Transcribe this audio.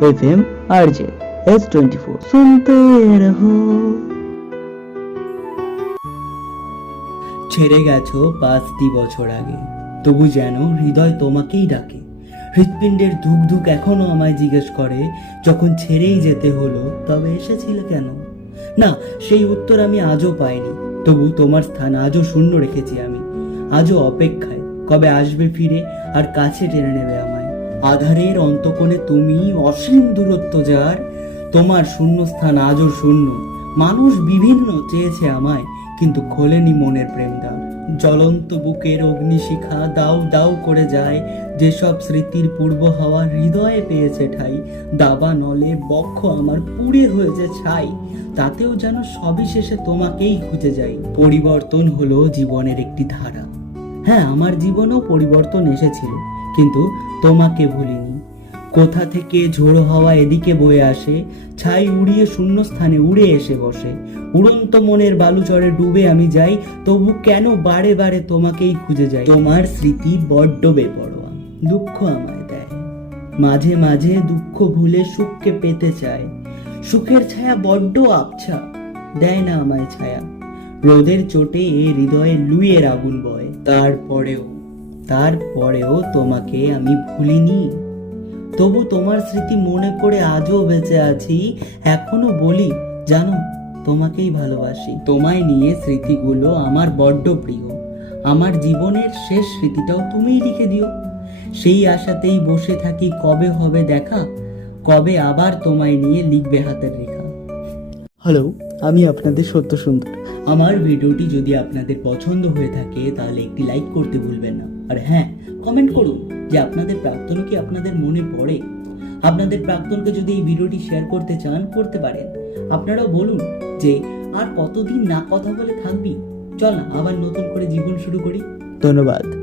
F M R J S twenty four सुनते रहो ছেড়ে গেছো পাঁচটি বছর আগে তবু যেন হৃদয় তোমাকেই ডাকে হৃৎপিণ্ডের ধুক ধুক এখনো আমায় জিজ্ঞেস করে যখন ছেড়েই যেতে হলো তবে এসেছিলে কেন না সেই উত্তর আমি আজও পাইনি তবু তোমার স্থান আজও শূন্য রেখেছি আমি আজও অপেক্ষায় কবে আসবে ফিরে আর কাছে টেনে নেবে আমায় আধারের অন্তকোণে তুমি অসীম দূরত্ব যার। তোমার শূন্য স্থান আজও শূন্য। মানুষ বিভিন্ন চেয়েছে আমায়, কিন্তু খোলেনি মনের প্রেমদ্বার জ্বলন্ত বুকের অগ্নিশিখা দাউ দাউ করে যায়, যেসব স্মৃতির পূর্ব হাওয়া হৃদয়ে পেয়েছে ঠাই। দাবা নলে বক্ষ আমার পুড়ে হয়েছে ছাই। তাতেও যেন সবই শেষে তোমাকেই খুঁজে যাই। পরিবর্তন হলো জীবনের একটি ধারা। হ্যাঁ আমার জীবনেও পরিবর্তন এসেছিল। কিন্তু তোমাকে ভুলিনি। কোথা থেকে ঝোড়ো হাওয়া এদিকে বয়ে আসে, ছাই উড়িয়ে শূন্য স্থানে উড়ে এসে বসে। উড়ন্ত মনের বালুচরে ডুবে আমি যাই, তবু কেন বারে বারে তোমাকেই খুঁজে যাই? তোমার স্মৃতি বড্ড বেপরোয়া, দুঃখ আমায় দেয়। মাঝে মাঝে দুঃখ ভুলে সুখকে পেতে চায়। সুখের ছায়া বড্ড আবছা, দেয় না আমায় ছায়া। রোদের চোটে এ হৃদয়ে লুইয়ের আগুন বয়, তারপরেও তারপরেও তোমাকে আমি ভুলিনি। তবু তোমার স্মৃতি মনে করে আজও বেঁচে আছি। এখনও বলি, জানো, তোমাকেই ভালোবাসি। তোমায় নিয়ে স্মৃতিগুলো আমার বড্ড প্রিয়। আমার জীবনের শেষ স্মৃতিটাও তুমিই লিখে দিও। সেই আশাতেই বসে থাকি কবে হবে দেখা? কবে আবার তোমায় নিয়ে লিখবে হাতের রেখা? হ্যালো আমি আপনাদের সত্য সুন্দর। আমার ভিডিওটি যদি আপনাদের পছন্দ হয়ে থাকে, তাহলে একটি লাইক করতে ভুলবেন না। আর হ্যাঁ কমেন্ট করুন যে আপনাদের প্রাক্তন কি আপনাদের মনে পড়ে? আপনাদের প্রাক্তনকে যদি এই ভিডিওটি শেয়ার করতে চান, করতে পারেন। আপনারাও বলুন যে, আর কতদিন না কথা বলে থাকবি? চল না, আবার নতুন করে জীবন শুরু করি। ধন্যবাদ।